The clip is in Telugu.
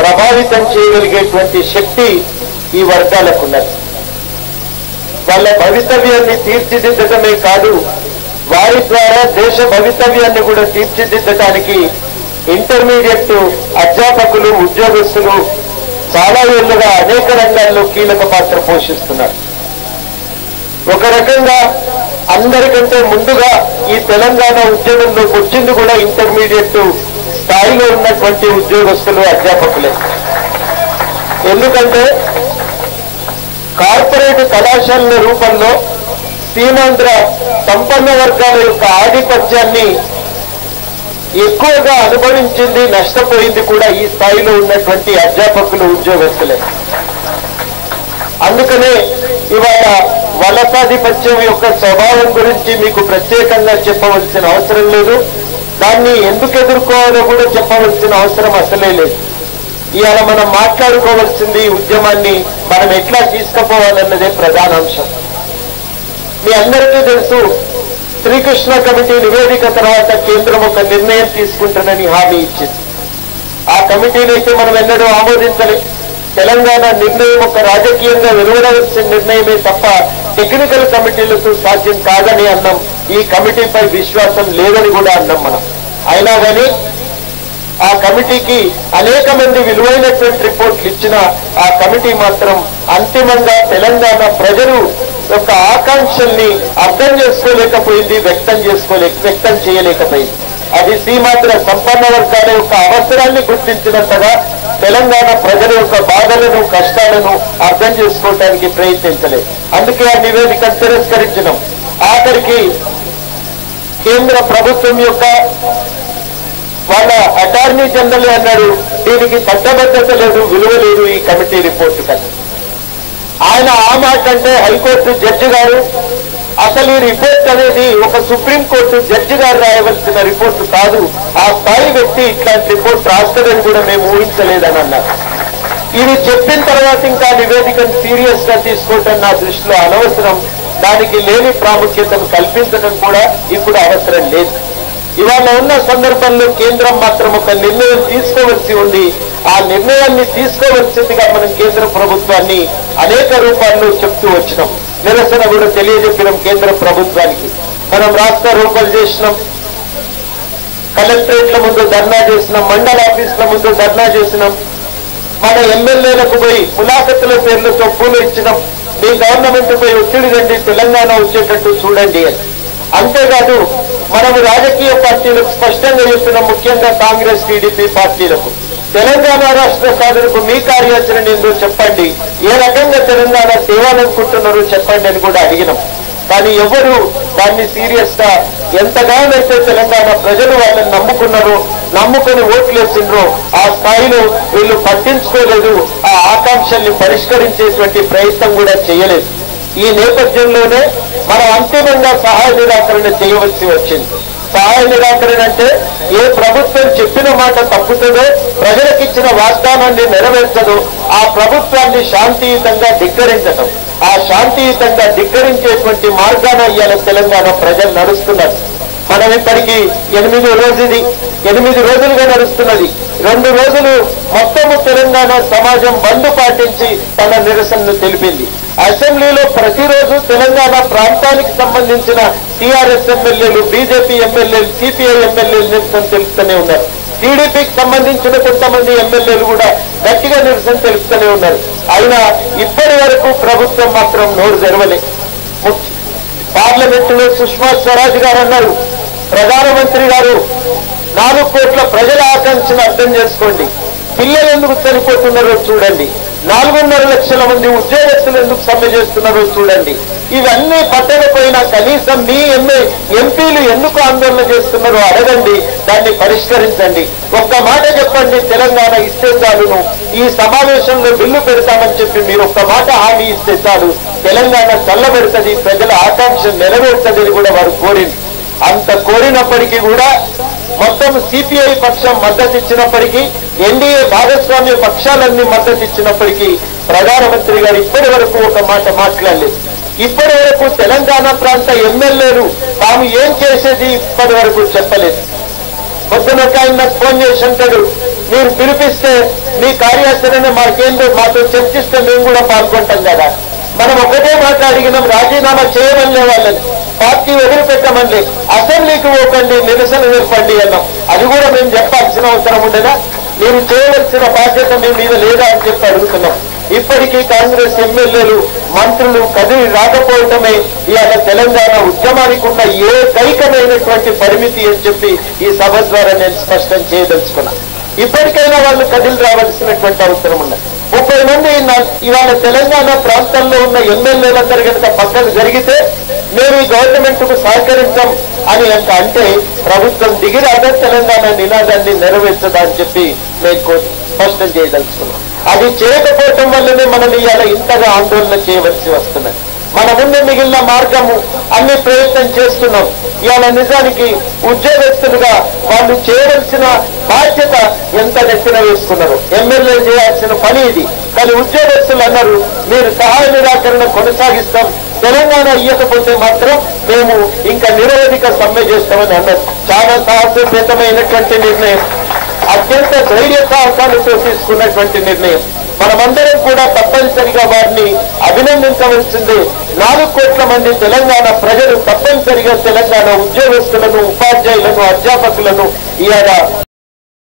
ప్రభావితం చేయగలిగేటువంటి శక్తి ఈ వర్గాలకు ఉన్నది. వాళ్ళ భవితవ్యాన్ని తీర్చిదిద్దటమే కాదు, వారి ద్వారా దేశ భవితవ్యాన్ని కూడా తీర్చిదిద్దటానికి ఇంటర్మీడియట్ అధ్యాపకులు, ఉద్యోగస్తులు చాలా ఏళ్లుగా అనేక రంగాల్లో కీలక పాత్ర పోషిస్తున్నారు. ఒక రకంగా అందరికంటే ముందుగా ఈ తెలంగాణ ఉద్యమంలోకి వచ్చింది కూడా ఇంటర్మీడియట్ స్థాయిలో ఉన్నటువంటి ఉద్యోగస్తులు, అధ్యాపకులే. ఎందుకంటే కార్పొరేట్ కళాశాలల రూపంలో సీమాంధ్ర సంపన్న వర్గాల యొక్క ఆధిపత్యాన్ని ఎక్కువగా అనుభవించింది, నష్టపోయింది కూడా ఈ స్థాయిలో ఉన్నటువంటి అధ్యాపకులు, ఉద్యోగస్తులే. అందుకనే ఇవాళ వలసాధిపత్యం యొక్క స్వభావం గురించి మీకు ప్రత్యేకంగా చెప్పవలసిన అవసరం లేదు. దాన్ని ఎందుకు ఎదుర్కోవాలో కూడా చెప్పవలసిన అవసరం అసలే లేదు. ఇవాళ మనం మాట్లాడుకోవాల్సింది ఈ ఉద్యమాన్ని మనం ఎట్లా తీసుకుపోవాలన్నదే ప్రధాన అంశం. మీ అందరికీ తెలుసు, శ్రీకృష్ణ కమిటీ నివేదిక తర్వాత కేంద్రం ఒక నిర్ణయం తీసుకుంటానని హామీ ఇచ్చింది. ఆ కమిటీని అయితే మనం ఎన్నడూ ఆమోదించలేదు. తెలంగాణ నిర్ణయం ఒక రాజకీయంగా వెలువడవలసిన నిర్ణయమే తప్ప టెక్నికల్ కమిటీలకు సాధ్యం కాదని అన్నాం. ఈ కమిటీపై విశ్వాసం లేదని కూడా అన్నాం మనం. అయినా కానీ ఆ కమిటీకి అనేక మంది విలువైనటువంటి రిపోర్ట్లు ఇచ్చిన ఆ కమిటీ మాత్రం అంతిమంగా తెలంగాణ ప్రజలు యొక్క ఆకాంక్షల్ని అర్థం చేసుకోలేకపోయింది, వ్యక్తం చేయలేకపోయింది. అది సీమాంధ్ర సంపన్న వర్గాల యొక్క అవసరాన్ని గుర్తించినంతగా తెలంగాణ ప్రజల యొక్క బాధలను, కష్టాలను అర్థం చేసుకోవటానికి ప్రయత్నించలేదు. అందుకే ఆ నివేదికను తిరస్కరించినాం. ఆఖరికి కేంద్ర ప్రభుత్వం యొక్క వాళ్ళ అటార్నీ జనరల్ అన్నాడు, దీనికి చట్టబద్ధత లేదు, విలువ లేదు ఈ కమిటీ రిపోర్టు కన్నా. ఆయన ఆ మాట అంటే హైకోర్టు జడ్జి గారు అసలు ఈ రిపోర్ట్ అనేది ఒక సుప్రీంకోర్టు జడ్జి గారు రాయవలసిన రిపోర్టు కాదు, ఆ స్థాయి వ్యక్తి ఇట్లాంటి రిపోర్ట్ రాస్తాడని కూడా మేము ఊహించలేదని అన్నారు. ఇది చెప్పిన తర్వాత ఇంకా నివేదికను సీరియస్ గా తీసుకోవటం నా దృష్టిలో అనవసరం. దానికి లేని ప్రాముఖ్యతను కల్పించడం కూడా ఇప్పుడు అవసరం లేదు. ఇవాళ ఉన్న సందర్భంలో కేంద్రం మాత్రం ఒక నిర్ణయం తీసుకోవలసి ఉంది. ఆ నిర్ణయాన్ని తీసుకోవలసిందిగా మనం కేంద్ర ప్రభుత్వాన్ని అనేక రూపాల్లో చెప్తూ వచ్చినాం. నిరసన కూడా తెలియజెప్పినాం కేంద్ర ప్రభుత్వానికి. మనం రాష్ట్ర రూపాలు చేసినాం, కలెక్టరేట్ల ముందు ధర్నా చేసినాం, మండల ఆఫీసుల ముందు ధర్నా చేసినాం, మన ఎమ్మెల్యేలకు పోయి ములాఖతుల పేర్లతో పూలు ఇచ్చినాం. మీ గవర్నమెంట్ పోయి ఒత్తిడి రండి, తెలంగాణ వచ్చేటట్టు చూడండి అని. అంతేకాదు మనము రాజకీయ పార్టీలకు స్పష్టంగా చెప్పిన, ముఖ్యంగా కాంగ్రెస్, టీడీపీ పార్టీలకు, తెలంగాణ రాష్ట్ర సాధనకు మీ కార్యాచరణ ఏందో చెప్పండి, ఏ రకంగా తెలంగాణ తేవాలనుకుంటున్నారో చెప్పండి అని కూడా అడిగినాం. కానీ ఎవరు దాన్ని సీరియస్ గా, ఎంతగానైతే తెలంగాణ ప్రజలు వాళ్ళని నమ్ముకున్నారో, నమ్ముకుని ఓట్లేసిండ్రో ఆ స్థాయిలో వీళ్ళు పట్టించుకోలేదు, ఆ ఆకాంక్షల్ని పరిష్కరించేటువంటి ప్రయత్నం కూడా చేయలేదు. ఈ నేపథ్యంలోనే మనం అంతిమంగా సహాయ నిరాకరణ చేయవలసి వచ్చింది. సహాయ నిరాకరణ అంటే ఏ ప్రభుత్వం చెప్పిన మాట తప్పుతుందో, ప్రజలకు ఇచ్చిన వాగ్దానాన్ని నెరవేర్చదో ఆ ప్రభుత్వాన్ని శాంతియుతంగా ధిక్కరించడం. ఆ శాంతియుతంగా ధిక్కరించేటువంటి మార్గాన ఇవాళ తెలంగాణ ప్రజలు నడుస్తున్నారు. మనం ఇప్పటికీ 8వ రోజు, ఇది 8 రోజులుగా నడుస్తున్నది. 2 రోజులు మొత్తము తెలంగాణ సమాజం బంద్ పాటించి తన నిరసనను తెలిపింది. అసెంబ్లీలో ప్రతిరోజు తెలంగాణ ప్రాంతానికి సంబంధించిన టీఆర్ఎస్ ఎమ్మెల్యేలు, బీజేపీ ఎమ్మెల్యేలు, సిపిఐ ఎమ్మెల్యేలు నిరసన తెలుపుతూనే ఉన్నారు. టీడీపీకి సంబంధించిన కొంతమంది ఎమ్మెల్యేలు కూడా గట్టిగా నిరసన తెలుపుతూనే ఉన్నారు. అయినా ఇప్పటి వరకు ప్రభుత్వం మాత్రం నోరు తెరవలే. పార్లమెంటులో సుష్మా స్వరాజ్ గారు అన్నారు, ప్రధానమంత్రి గారు 4 కోట్ల ప్రజల ఆకాంక్షను అర్థం చేసుకోండి, పిల్లలు ఎందుకు చనిపోతున్నారో చూడండి, 4.5 లక్షల మంది ఉద్యోగస్తులు ఎందుకు సమ్మె చేస్తున్నారో చూడండి, ఇవన్నీ పట్టకపోయినా కనీసం మీ ఎంపీలు ఎందుకు ఆందోళన చేస్తున్నారో అడగండి, దాన్ని పరిష్కరించండి. ఒక్క మాట చెప్పండి, తెలంగాణ ఇస్తే చాలును, ఈ సమావేశంలో బిల్లు పెడతామని చెప్పి మీరు ఒక్క మాట హామీ ఇస్తే చాలు, తెలంగాణ చల్లబెడుతుంది, ప్రజల ఆకాంక్ష నెరవేరుతుందని కూడా వారు కోరింది. అంత కోరినప్పటికీ కూడా మొత్తం సిపిఐ పక్షం మద్దతు ఇచ్చినప్పటికీ, ఎన్డీఏ భాగస్వామ్య పక్షాలన్నీ మద్దతు ఇచ్చినప్పటికీ ప్రధానమంత్రి గారు ఇప్పటి వరకు ఒక మాట మాట్లాడలేదు. ఇప్పటి వరకు తెలంగాణ ప్రాంత ఎమ్మెల్యేలు తాము ఏం చేసేది ఇప్పటి వరకు చెప్పలేదు. మొత్తం ఒక ఆయన నాకు ఫోన్ చేసి అంటాడు, మీరు పిలిపిస్తే మీ కార్యాచరణ మాతో చర్చిస్తే మేము కూడా పాల్గొంటాం కదా. మనం ఒకటే మాట అడిగినాం, రాజీనామా చేయమని వాళ్ళని, పార్టీ వదిలిపెట్టమని, అసెంబ్లీకి పోకండి, నిరసన నిలపండి అన్నాం. అది కూడా మేము చెప్పాల్సిన అవసరం ఉండేనా? మీరు చేయవలసిన బాధ్యత మీ మీద లేదా అని చెప్పి అడుగుతున్నాం. ఇప్పటికీ కాంగ్రెస్ ఎమ్మెల్యేలు మంత్రులు కదిలి రాకపోవటమే ఇవాళ తెలంగాణ ఉద్యమానికి ఉన్న ఏకైకమైనటువంటి పరిమితి అని చెప్పి ఈ సభ ద్వారా నేను స్పష్టం చేయదలుచుకున్నా. ఇప్పటికైనా వాళ్ళు కదిలి రావాల్సినటువంటి అవసరం ఉన్నది. 30 మంది ఇవాళ తెలంగాణ ప్రాంతాల్లో ఉన్న ఎమ్మెల్యేలందరూ కనుక పక్కన జరిగితే మేము ఈ గవర్నమెంట్ కు సహకరించాం అని అంటే ప్రభుత్వం దిగిరాదా తెలంగాణ నినాదాన్ని నెరవేర్చదా అని చెప్పి నేను స్పష్టం చేయదలుచుకున్నాం. అది చేయకపోవటం వల్లనే మనం ఇవాళ ఇంతగా ఆందోళన చేయవలసి వస్తున్నది. మన ముందు మిగిలిన మార్గము అన్ని ప్రయత్నం చేస్తున్నాం. ఇవాళ నిజానికి ఉద్యోగస్తులుగా వాళ్ళు చేయవలసిన బాధ్యత ఎంత నెత్తిన వేసుకున్నారు. ఎమ్మెల్యే చేయాల్సిన పని ఇది. కానీ ఉద్యోగస్తులు అన్నారు, మీరు సహాయ నిరాకరణ కొనసాగిస్తాం, తెలంగాణ ఇవ్వకపోతే మాత్రం మేము ఇంకా నిరవధిక సమ్మె చేస్తామని అన్నారు. చాలా సాహసోపేతమైనటువంటి నిర్ణయం, అత్యంత ధైర్య సాహసాలతో తీసుకున్నటువంటి నిర్ణయం. మనమందరం కూడా తప్పనిసరిగా వారిని అభినందించవలసిందే. 4 కోట్ల మంది తెలంగాణ ప్రజలు తప్పనిసరిగా తెలంగాణ ఉద్యోగస్తులను, ఉపాధ్యాయులను, అధ్యాపకులను ఇవాళ